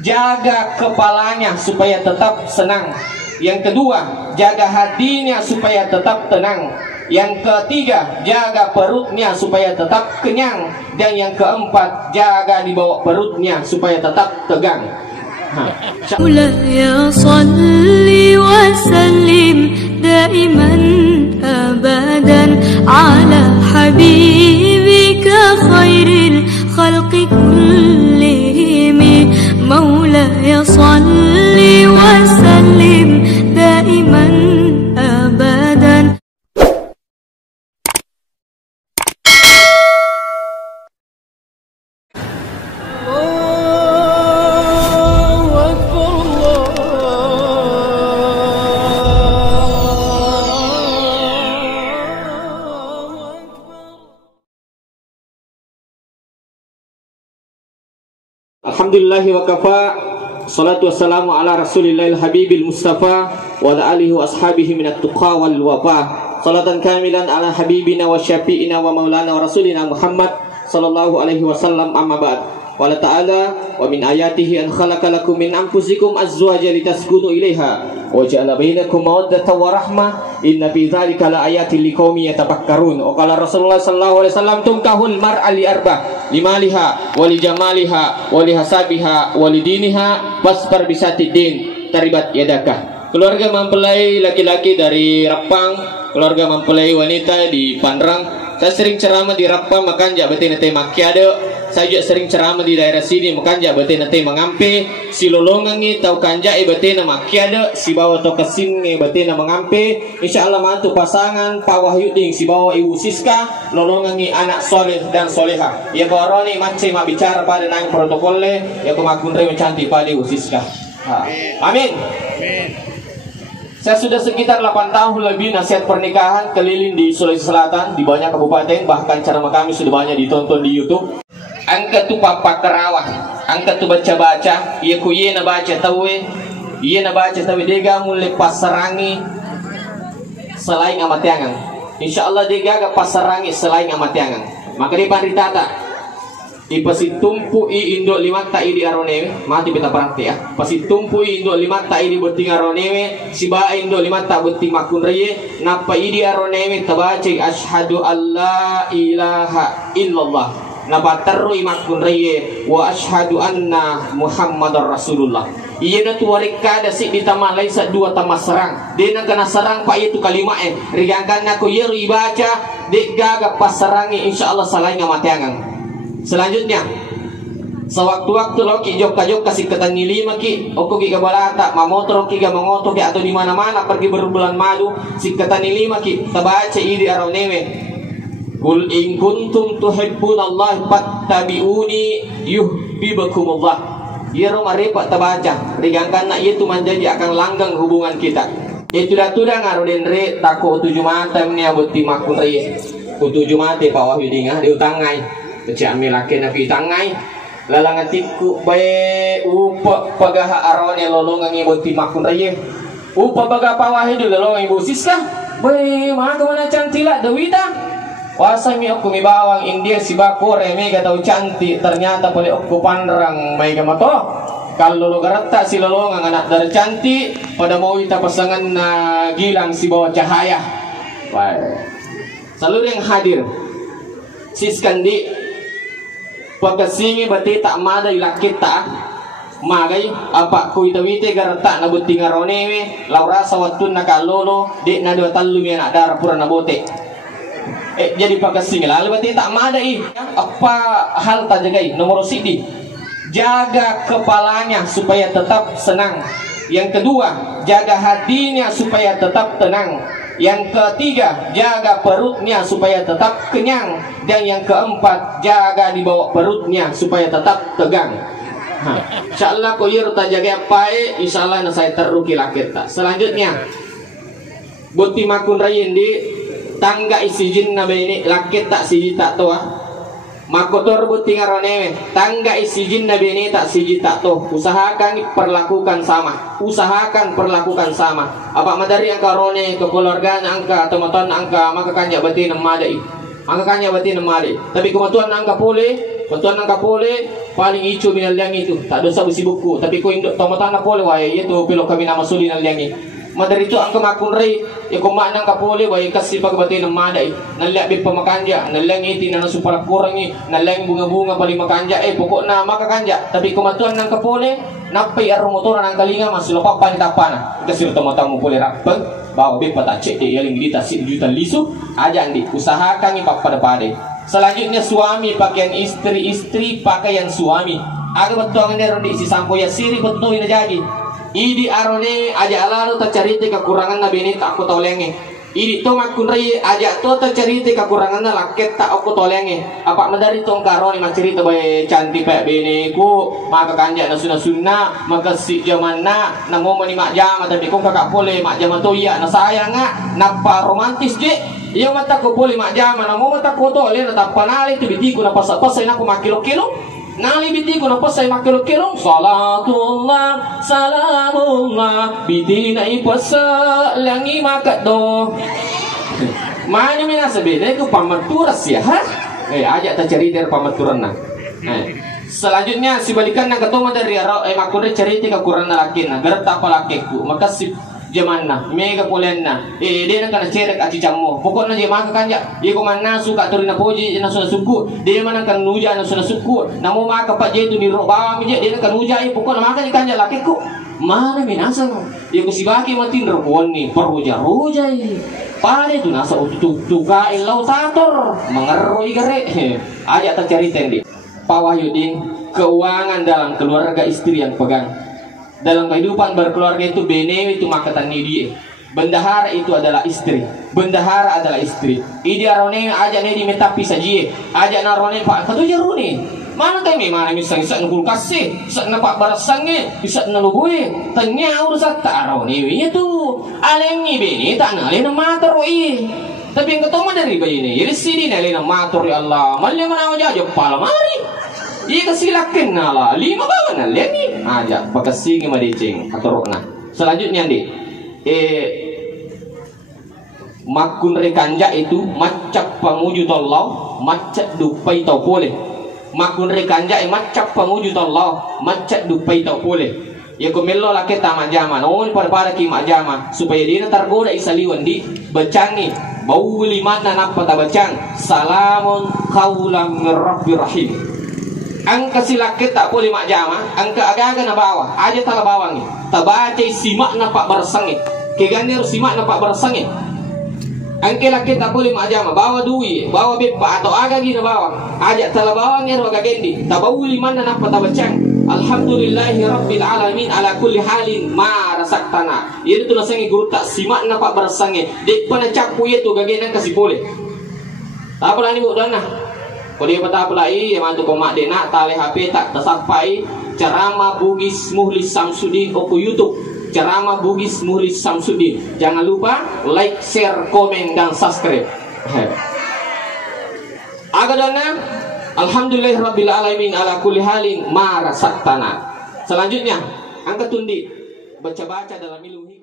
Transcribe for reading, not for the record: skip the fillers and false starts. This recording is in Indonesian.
jaga kepalanya supaya tetap senang. Yang kedua, jaga hatinya supaya tetap tenang. Yang ketiga, jaga perutnya supaya tetap kenyang. Dan yang keempat, jaga di bawah perutnya supaya tetap tegang. Ya salli wa sallim daiman abadan ala habibika khairil khalqi kullihim. Maulaya salli wa sallim daiman abadan. Alhamdulillahi wa kafa. Salatu wassalamu ala rasulillahil habibil mustafa wa ala alihi wa ashabihi minat tuqa wal wafa. Salatan kamilan ala habibina wa syafi'ina wa maulana wa rasulina Muhammad sallallahu alaihi wasallam, amma ba'd. Qala ta'ala wa min ayatihi an khalaqa lakum min anfusikum azwajan litaskunu ilaiha wa ja'ala bainakum mawaddatan wa rahmah inna fi dzalika laayatin liqaumin yatafakkarun. Wa qala Rasulullah sallallahu alaihi wasallam tunkahul mar'a li arba' limaliha wa li jamaliha wa li hasabiha wa li diniha wasfar bisati din taribat yadaka. Keluarga mempelai laki-laki dari Rapang, keluarga mempelai wanita di Pandrang. Saya sering ceramah di Rapang, makan jak betin nanti makiade. Saya juga sering ceramah di daerah sini, makan jak betin nanti mengampe. Si lolongangi tau kanjak betin makiade, si bawa tau kesingi betin mengampe. Insyaallah mantu pasangan Pak Wahyuding si bawa Ibu Siska, lolongangi anak soleh dan soleha. Ya baroni macam mak bicara pada nang protokolle, ya kumakundre mencantik pada Ibu Siska. Amin. Saya sudah sekitar 8 tahun lebih nasihat pernikahan keliling di Sulawesi Selatan, di banyak kabupaten, bahkan ceramah kami sudah banyak ditonton di YouTube. Angkat tu papa kerawah, angkat tu baca-baca, iya ku iya na baca tawe, dega mulai pasarangi selain amat yangan. Insyaallah dega gak pasarangi selain amat yangan. Maka di paritata ipasitumpu i indo lima tai di aronewe, mati beta prakti ya. Pasitumpu i indo lima tai di beting aronewe, si ba indo lima ta beting makun reye, napa i di aronewe tabace asyhadu alla ilaha illallah. Napa terui makun reye wa asyhadu anna Muhammadar Rasulullah. Iya na tu warika da si ditamalai sa dua tamasarang. Dena kana sarang pa itu kalima rigangkan na ko yeru ibaca de gaga pasarangi insyaallah salain ngamatiangan. Selanjutnya, sewaktu-waktu lo ki jok kasih ketangi lima ki, oko ki balata, mamotor ki ga mengoto ki atau di mana-mana pergi berbulan madu, si ketangi lima ki, tabaca idi aranewe. Qul in kuntum tuhibbunallaha fattabi'uni yuhibbukumullah. Yero marepa tabaca, rigangkan na itu menjadi akan langgang hubungan kita. Itu dah ngaroden re tako 7 mata ni aboti makun re. 7 mata Pak Wahyuding diutangai. Kecik ambil laki nabi tangai lalang atiku bae upa pagaha arone lolongan ibu timakun raya upa baga pawah itu lolongan ibu siska bae maka mana cantilah dewita wasami aku mi bawang India si bakore mega tahu cantik ternyata boleh aku pandrang mega mato kalau lo garata si lolongan anak dari cantik pada mau kita pasangan na gilang si bawa cahaya bae seluruh yang hadir siskandi pagkasingi bati tak maday lakit ta magay apa kuy tawite garata na buti ngaronewe laura sawatun nakalolo di na dua talumi anak darah pura na bote jadi pagkasingi lalu bati tak maday apa hal tajagay nomor sidi jaga kepalanya supaya tetap senang. Yang kedua, jaga hatinya supaya tetap tenang. Yang ketiga, jaga perutnya supaya tetap kenyang. Dan yang keempat, jaga di bawah perutnya supaya tetap tegang. Insyaallah ko yero ta jaga pae, insyaallah na saya teruki lakit ta. Selanjutnya, buti makun rayindi tangga isijin na bini lakit tak siji tak toa. Makotor buti ngaronewe tangga isijin na bini tak siji tak to. Usahakan perlakukan sama. Usahakan perlakukan sama. Apa madari angka rone ke keluarga angka teman-teman angka maka kanya bati namadai. Angka kanya bati namadai. Tapi kematuan angka pole Betuan nang kapole paling icu minal liangi itu. Tak dosa besi buku. Tapi ko induk tomatan na pole wae itu pilo kami nama suli nal liangi. Madari itu ang kamakun rei ya ko manang kapole wae kasi pagbatay ng madai. Nalya bi pamakanja, nalangi iti na supara kurangi, nalangi bunga-bunga pali makanja pokok na makakanja. Tapi kumatuan nang kapole napay aro motor nang kalinga masulopak panitapana. Kasi tomatan mo pole rakpag bawa bi patacek di yaling dita juta lisu aja andi usahakan ipapadapade. Selanjutnya suami pakaian istri, istri pakaian suami. Aga betuangan neron di si sampo ya siri betul ina jadi. Idi arone aja alalu tercerita kekurangan na bini tak aku tolenge. Idi to makunri aja to tercerita kekurangan na laket tak aku tolenge. Apa medari tong karoni macerita bae cantik pak bini ku maka kanja na sunna maka si zaman na namo mani mak jama tapi kung kakak pole mak jama to iya na sayang nga napa romantis je. Iya mata ko boleh mak jama na mo mata ko to le na tapanali tu biti ko na pasapasay na ko makilo-kilo. Nali biti ko na pasay makilo-kilo. Salatullah salamullah biti na ipasa langi makado. Mana mina sabene ko pamaturas ya ha? Ajak ta cerita pamaturan na. Selanjutnya si balikan na katoma dari makure cerita kekurangan laki na garap ta palakiku maka si zaman na mega polen na dia nak kena cerek aci jamu pokoknya dia makan kanja dia ko mana suka turi na poji na sudah suku dia mana kan nuja na sudah suku namo maka pak je tu di ro bawa mi je dia kan nuja pokoknya makan kanja laki ku mana minasa dia ko sibaki matin ro ni peruja ruja pare tu nasa tu ka ilau tator mengeroi gare aja tak cerita ndi Pawahyudin keuangan dalam keluarga istri yang pegang. Dalam kehidupan berkeluarga itu bene itu makatan dia. Bendahara itu adalah istri. Bendahara adalah istri. Idi arone aja ne di metapi saja. Aja narone pak katu jarune. Mana kami mana misang isa nukul kasih, isa napak barasange, isa nalubui. Tanya urusan tak arone itu. Alengi bene tak nale na mataroi. Tapi yang ketemu dari bayi ini, jadi sini nale na matur ya Allah. Malle mana aja pala mari. Iya kesilakin nala 5 bawan na leni aja pagkasingi madicing aturok na. Selanjutnya di makun rekanja itu macak pamuju Allah macak dupai tau boleh. Makun rekanja macak pamuju Allah macak dupai tau boleh. Ya kumelo laki tamat jama non para ki majama supaya dia tergoda isaliwan di bacangi bau limat na napata bacang salamun qaulan mir rabbir rahim. Angka silakit tak boleh mak jama, angka aga-aga na bawah, aja tala bawang ni. Tabacay simak na pak bersangit. Keganir simak na pak bersangit. Angke lakit tak boleh mak jama, bawa duwi, bawa bepa atau aga gina bawang. Aja tala bawang ni roga gendi. Tabawuli mana na patabacang. Alhamdulillahi rabbil alamin ala kulli halin ma rasaktana. Ini tu nasangi guru tak simak na pak bersangit. Dek pana capu itu gagenan kasih boleh. Tak apa ni bu dana. Kalau dia petapulai yang mantu komak dena tali HP tak tersampai ceramah Bugis Muhlis Samsudin oku YouTube ceramah Bugis Muhlis Samsudin. Jangan lupa like, share, komen dan subscribe. Agadana alhamdulillahirabbil alamin ala kulli halin ma rasaktana. Selanjutnya angkat tundi baca-baca dalam ilmu